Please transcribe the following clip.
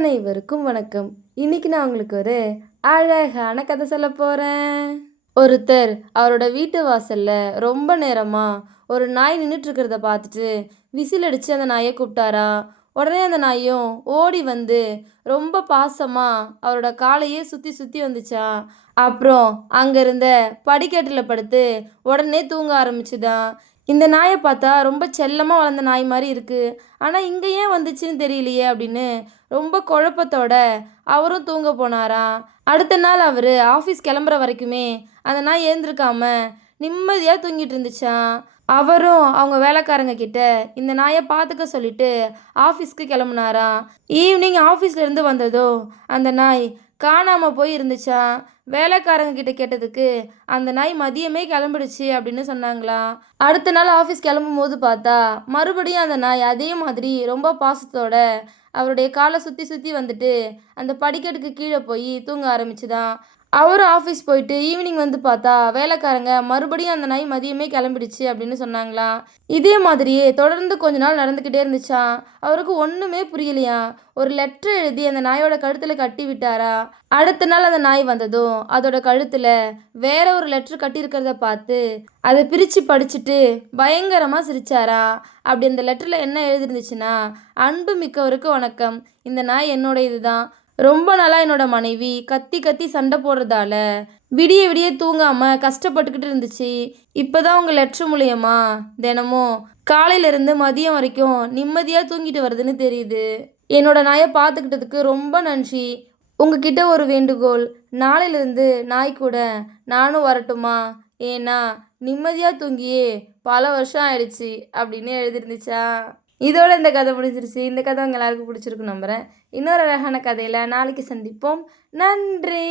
அனைவருக்கும் வணக்கம். இன்னைக்கு நான் உங்களுக்கு ஒரு அழகான கதை சொல்ல போறேன். ஒருத்தர் அவரோட வீட்டு வாசல்ல ரொம்ப நேரமா ஒரு நாய் நின்னுட்டு இருக்கிறத பார்த்துட்டு விசில் அடிச்சு அந்த நாயை கூப்பிட்டாரா. உடனே அந்த நாயும் ஓடி வந்து ரொம்ப பாசமா அவரோட காலையே சுத்தி சுத்தி வந்துச்சான். அப்புறம் அங்க இருந்த படிக்கட்டுல படுத்து உடனே தூங்க ஆரம்பிச்சுதான். இந்த நாயை பார்த்தா ரொம்ப செல்லமா வளர்ந்த நாய் மாதிரி இருக்கு. ஆனா இங்க ஏன் வந்துச்சுன்னு தெரியலையே அப்படின்னு ரொம்ப குழப்பத்தோட அவரும் தூங்க போனாராம். அடுத்த நாள் அவரு ஆஃபீஸ் கிளம்புற வரைக்குமே அந்த நாய் எழுந்திருக்காம நிம்மதியா தூங்கிட்டு இருந்துச்சாம். அவரும் அவங்க வேலைக்காரங்க கிட்ட இந்த நாயை பார்த்துக்க சொல்லிட்டு ஆஃபீஸ்க்கு கிளம்புனாராம். ஈவினிங் ஆஃபீஸ்ல இருந்து வந்ததும் அந்த நாய் காணாம போய் இருந்துச்சாம். வேலைக்காரங்க கிட்ட கேட்டதுக்கு அந்த நாய் மதியமே கிளம்பிடுச்சு அப்படின்னு சொன்னாங்களாம். அடுத்த நாள் ஆஃபீஸ் கிளம்பும்போது பார்த்தா மறுபடியும் அந்த நாய் அதே மாதிரி ரொம்ப பாசத்தோட அவருடைய காலை சுற்றி சுற்றி வந்துட்டு அந்த படிக்கட்டுக்கு கீழே போய் தூங்க ஆரம்பிச்சுதான். அவரும் ஆஃபீஸ் போயிட்டு ஈவினிங் வந்து பார்த்தா வேலைக்காரங்க மறுபடியும் அந்த நாய் மதியமே கிளம்பிடுச்சு அப்படின்னு சொன்னாங்களாம். இதே மாதிரியே தொடர்ந்து கொஞ்ச நாள் நடந்துக்கிட்டே இருந்துச்சாம். அவருக்கு ஒன்றுமே புரியலையாம். ஒரு லெட்டர் எழுதி அந்த நாயோட கழுத்தில் கட்டி விட்டாரா. அடுத்த நாள் அந்த நாய் வந்ததும் அதோட கழுத்தில் வேற ஒரு லெட்டர் கட்டியிருக்கிறத பார்த்து அதை பிரித்து படிச்சுட்டு பயங்கரமாக சிரிச்சாரா. அப்படி அந்த லெட்டரில் என்ன எழுதிருந்துச்சுன்னா, அன்பு மிக்கவருக்கு வணக்கம், இந்த நாய் என்னோட இதுதான். ரொம்ப நாளாக என்னோட மனைவி கத்தி கத்தி சண்டை போடுறதால விடிய விடிய தூங்காம கஷ்டப்பட்டுக்கிட்டு இருந்துச்சு. இப்போதான் உங்கள் லெட்ரு மூலியமா தினமும் காலையிலேருந்து மதியம் வரைக்கும் நிம்மதியாக தூங்கிட்டு வருதுன்னு தெரியுது. என்னோட நாயை பார்த்துக்கிட்டதுக்கு ரொம்ப நன்றி. உங்ககிட்ட ஒரு வேண்டுகோள், நாளையிலேருந்து நாய் கூட நானும் வரட்டுமா? ஏன்னா நிம்மதியாக தூங்கியே பல வருஷம் ஆயிடுச்சு அப்படின்னு எழுதிருந்துச்சா. இதோட இந்த கதை முடிஞ்சிருச்சு. இந்த கதை உங்கள் எல்லாருக்கும் பிடிச்சிருக்கும் நம்புகிறேன். இன்னொரு அழகான கதையில் நாளைக்கு சந்திப்போம். நன்றி.